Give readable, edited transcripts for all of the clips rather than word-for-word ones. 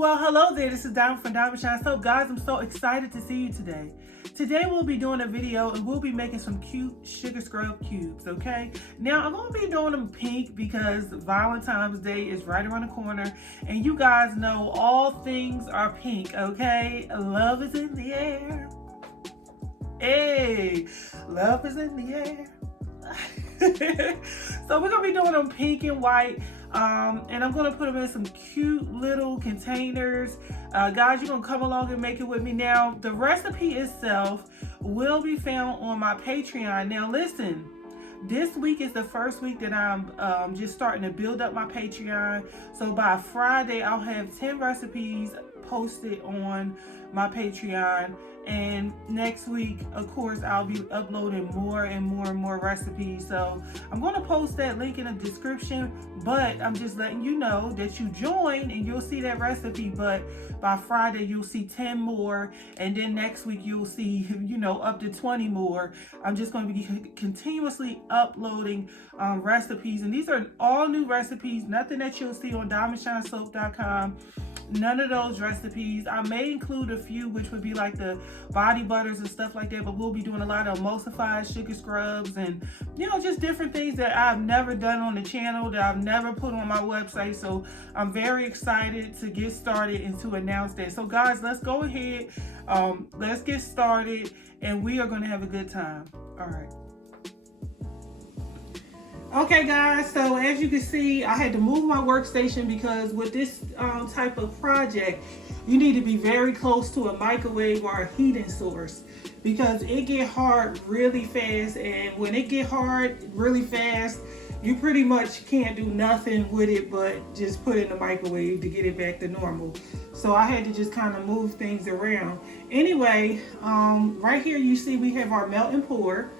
Well, hello there. This is Diamond from Diamond Shine Soap. Guys, I'm so excited to see you today. Today we'll be doing a video and we'll be making some cute sugar scrub cubes, okay? Now, I'm going to be doing them pink because Valentine's Day is right around the corner. And you guys know all things are pink, okay? Love is in the air. Hey, love is in the air. So we're going to be doing them pink and white. And I'm going to put them in some cute little containers. Guys, you're going to come along and make it with me. Now, the recipe itself will be found on my Patreon. Now, listen, this week is the first week that I'm just starting to build up my Patreon. So by Friday, I'll have 10 recipes posted on my Patreon. And next week, of course, I'll be uploading more and more recipes. So I'm going to post that link in the description, but I'm just letting you know that you join and you'll see that recipe. But by Friday, you'll see 10 more. And then next week, you'll see, up to 20 more. I'm just going to be continuously uploading recipes. And these are all new recipes, nothing that you'll see on DiamondShineSoap.com. None of those recipes. I may include a few, which would be like the body butters and stuff like that, but we'll be doing a lot of emulsified sugar scrubs and just different things that I've never done on the channel, that I've never put on my website. So I'm very excited to get started and to announce that. So guys, let's go ahead, let's get started, and we are going to have a good time. All right. Okay guys, so as you can see, I had to move my workstation because with this type of project, you need to be very close to a microwave or a heating source because it get hard really fast, and when it get hard really fast, you pretty much can't do nothing with it but just put it in the microwave to get it back to normal. So I had to just kind of move things around. Anyway, right here you see we have our melt and pour.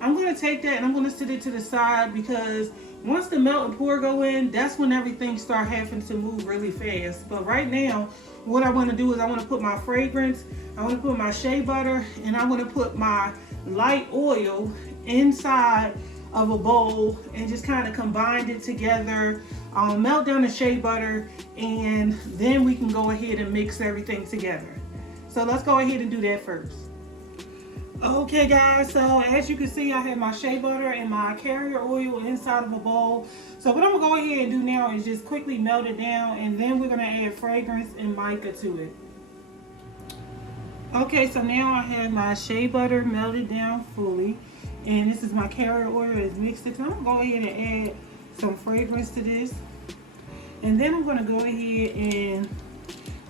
I'm going to take that and I'm going to sit it to the side because once the melt and pour go in, that's when everything start having to move really fast. But right now, what I want to do is I want to put my fragrance, I want to put my shea butter, and I want to put my light oil inside of a bowl and just kind of combine it together. I'll melt down the shea butter and then we can go ahead and mix everything together. So let's go ahead and do that first. Okay guys, so as you can see, I have my shea butter and my carrier oil inside of a bowl. So what I'm gonna go ahead and do now is just quickly melt it down, and then we're gonna add fragrance and mica to it. Okay, so now I have my shea butter melted down fully, and this is my carrier oil is mixed it. So I'm gonna go ahead and add some fragrance to this, and then I'm gonna go ahead and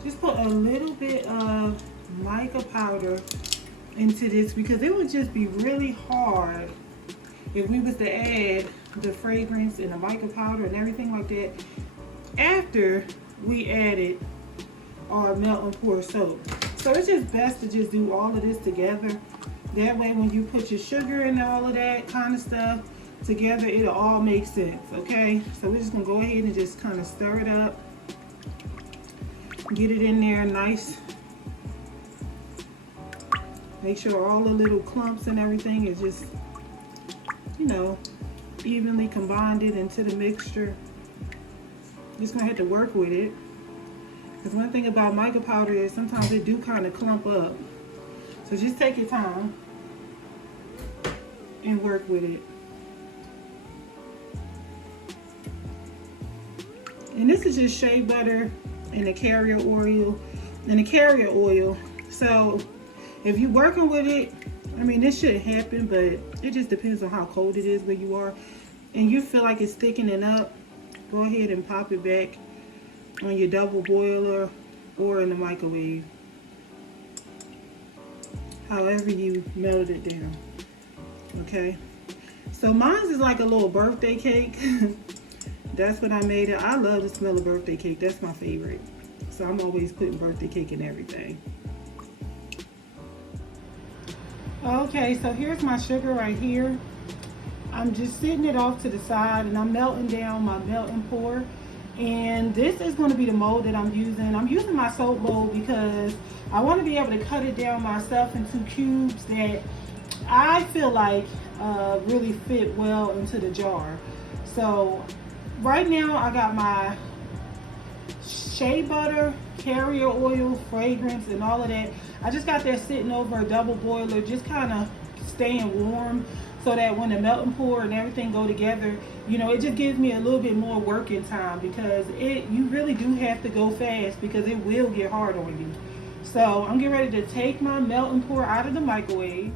just put a little bit of mica powder into this because it would just be really hard if we was to add the fragrance and the mica powder and everything like that after we added our melt and pour soap. So it's just best to just do all of this together. That way when you put your sugar and all of that kind of stuff together, it'll all make sense, okay? So we're just gonna go ahead and just kind of stir it up, get it in there nice. Make sure all the little clumps and everything is just, evenly combined it into the mixture. Just gonna have to work with it. Because one thing about mica powder is sometimes it do kind of clump up. So just take your time and work with it. And this is just shea butter and the carrier oil. So if you're working with it, this shouldn't happen, but it just depends on how cold it is where you are. And you feel like it's thickening up, go ahead and pop it back on your double boiler or in the microwave. However you melt it down, okay? So mine is like a little birthday cake. That's what I made it. I love the smell of birthday cake. That's my favorite. So I'm always putting birthday cake in everything. Okay, so here's my sugar right here. I'm just sitting it off to the side and I'm melting down my melt and pour. And this is going to be the mold that I'm using. I'm using my soap mold because I want to be able to cut it down myself into cubes that I feel like really fit well into the jar. So right now I got my shea butter, carrier oil, fragrance, and all of that. I just got that sitting over a double boiler, just kind of staying warm so that when the melting pour and everything go together, you know, it just gives me a little bit more working time, because you really do have to go fast because it will get hard on you. So I'm getting ready to take my melting pour out of the microwave.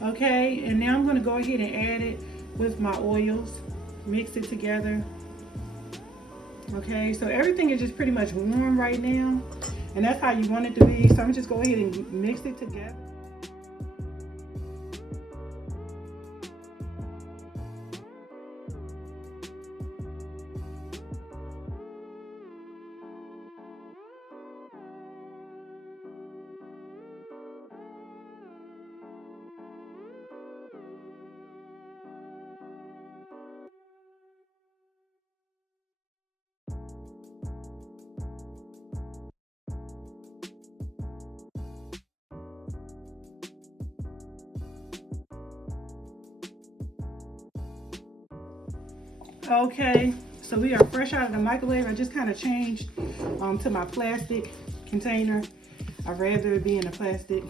Okay, and now I'm going to go ahead and add it with my oils, mix it together. Okay, so everything is just pretty much warm right now, and that's how you want it to be. So I'm just go ahead and mix it together. Okay, so we are fresh out of the microwave. I just kind of changed to my plastic container. I'd rather it be in a plastic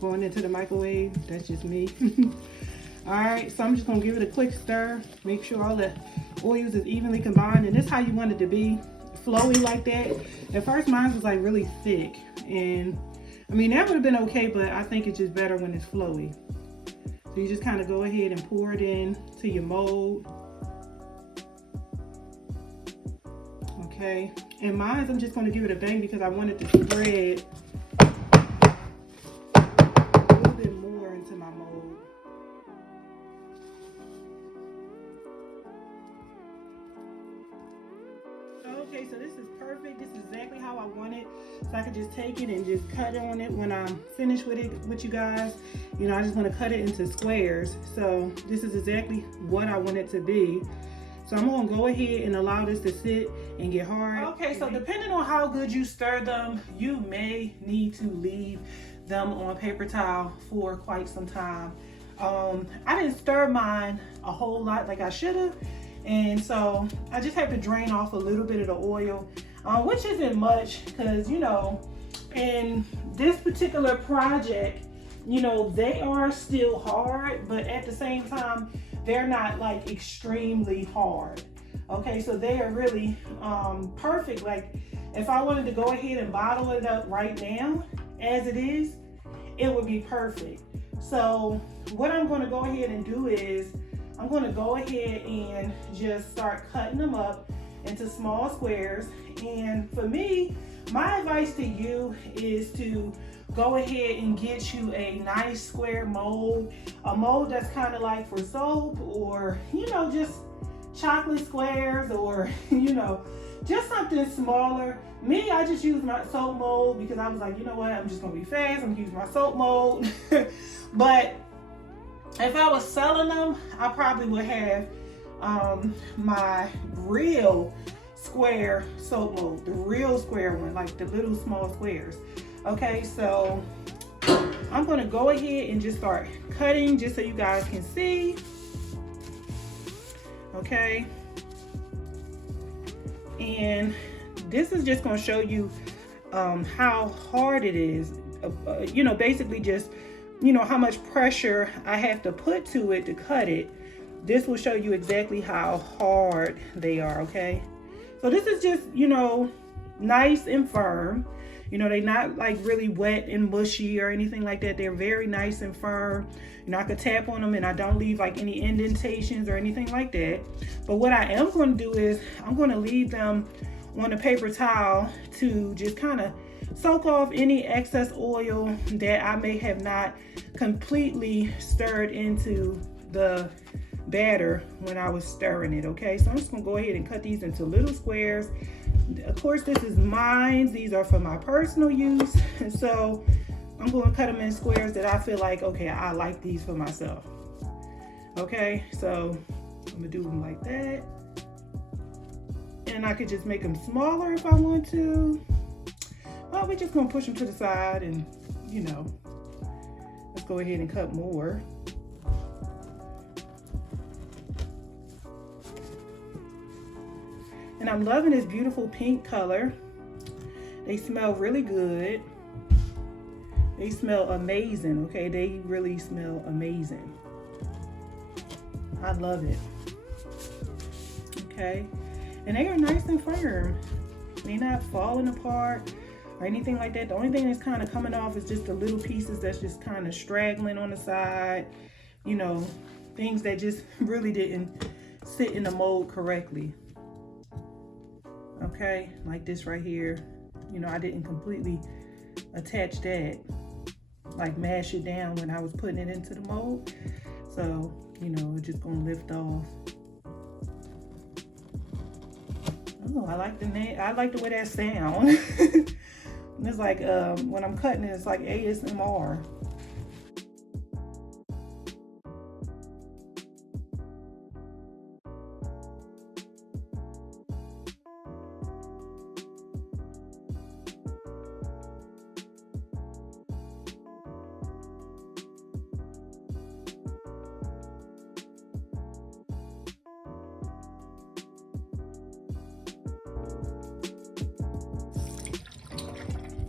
going into the microwave. That's just me. All right, so I'm just gonna give it a quick stir. Make sure all the oils is evenly combined, and this is how you want it to be, flowy like that. At first mine was like really thick, and I mean that would have been okay, but I think it's just better when it's flowy. So you just kind of go ahead and pour it in to your mold. Okay, and mine, I'm just going to give it a bang because I want it to spread a little bit more into my mold. Okay, so this is perfect. This is exactly how I want it. So I could just take it and just cut on it when I'm finished with it with you guys. You know, I just want to cut it into squares. So this is exactly what I want it to be. So I'm gonna go ahead and allow this to sit and get hard. Okay, so depending on how good you stir them, you may need to leave them on paper towel for quite some time. I didn't stir mine a whole lot like I should have, and so I just have to drain off a little bit of the oil, which isn't much, because you know, in this particular project, you know, they are still hard, but at the same time, they're not like extremely hard. Okay, so they are really perfect. Like if I wanted to go ahead and bottle it up right now as it is, it would be perfect. So what I'm going to go ahead and do is I'm going to go ahead and just start cutting them up into small squares. And for me, my advice to you is to go ahead and get you a nice square mold, a mold that's kind of like for soap, or you know, just chocolate squares, or you know, just something smaller. Me, I just use my soap mold because I was like, you know what, I'm just gonna be fast, I'm gonna use my soap mold. But if I was selling them, I probably would have my real square soap mold, the real square one, like the little small squares. Okay, so I'm gonna go ahead and just start cutting just so you guys can see. Okay, and this is just gonna show you how hard it is. You know, basically just, you know, how much pressure I have to put to it to cut it. This will show you exactly how hard they are. Okay, so this is just, you know, nice and firm. You know, they're not like really wet and mushy or anything like that. They're very nice and firm. You know, I could tap on them and I don't leave like any indentations or anything like that. But what I am going to do is I'm going to leave them on a paper towel to just kind of soak off any excess oil that I may have not completely stirred into the batter when I was stirring it. Okay, so I'm just going to go ahead and cut these into little squares. Of course, this is mine. These are for my personal use. So I'm going to cut them in squares that I feel like, okay, I like these for myself. Okay, so I'm going to do them like that. And I could just make them smaller if I want to. Well, we're just going to push them to the side and, you know, let's go ahead and cut more. And I'm loving this beautiful pink color. They smell really good. They smell amazing, okay? They really smell amazing. I love it. Okay? And they are nice and firm. They're not falling apart or anything like that. The only thing that's kind of coming off is just the little pieces that's just kind of straggling on the side. You know, things that just really didn't sit in the mold correctly. Okay, like this right here. You know, I didn't completely attach that, like mash it down when I was putting it into the mold. So, you know, it's just gonna lift off. Oh, I like the way that sound. It's like when I'm cutting it, it's like ASMR.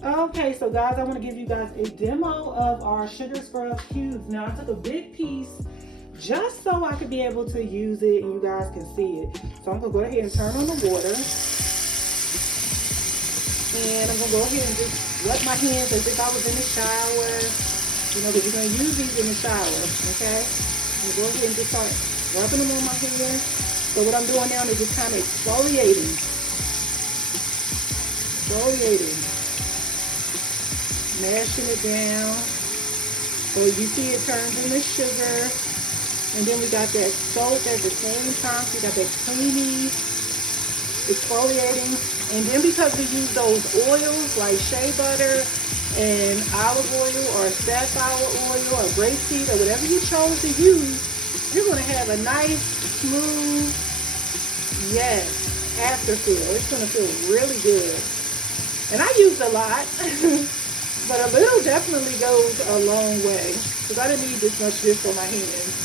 Okay, so guys, I want to give you guys a demo of our sugar scrub cubes. Now, I took a big piece just so I could be able to use it and you guys can see it. So I'm going to go ahead and turn on the water. And I'm going to go ahead and just rub my hands as if I was in the shower. You know, because you're going to use these in the shower, okay? I'm going to go ahead and just start rubbing them on my hands. So what I'm doing now is just kind of exfoliating. Mashing it down. So you see it turns into sugar. And then we got that soap at the same time. So we got that creamy exfoliating. And then because we use those oils like shea butter and olive oil or safflower oil or grapeseed or whatever you chose to use, you're going to have a nice, smooth, yes, after feel. It's going to feel really good. And I used a lot. But a little definitely goes a long way because I didn't need this much just on my hands.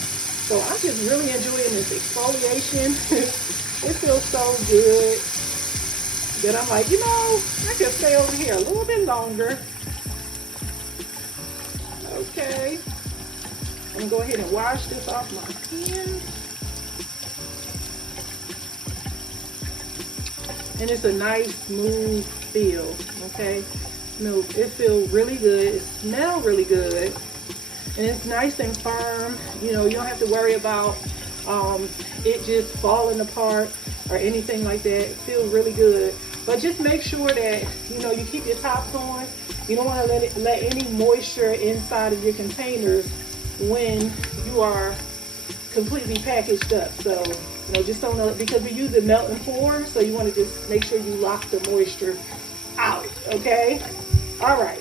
So I'm just really enjoying this exfoliation. It feels so good that I'm like, you know, I could stay over here a little bit longer. Okay. I'm going to go ahead and wash this off my hands. And it's a nice, smooth feel, okay? It feels really good. It smells really good. And it's nice and firm. You know, you don't have to worry about it just falling apart or anything like that. It feels really good. But just make sure that, you know, you keep your tops on. You don't want to let any moisture inside of your containers when you are completely packaged up. So, you know, just don't know, because we use the melt and pour, so you want to just make sure you lock the moisture out, okay? All right.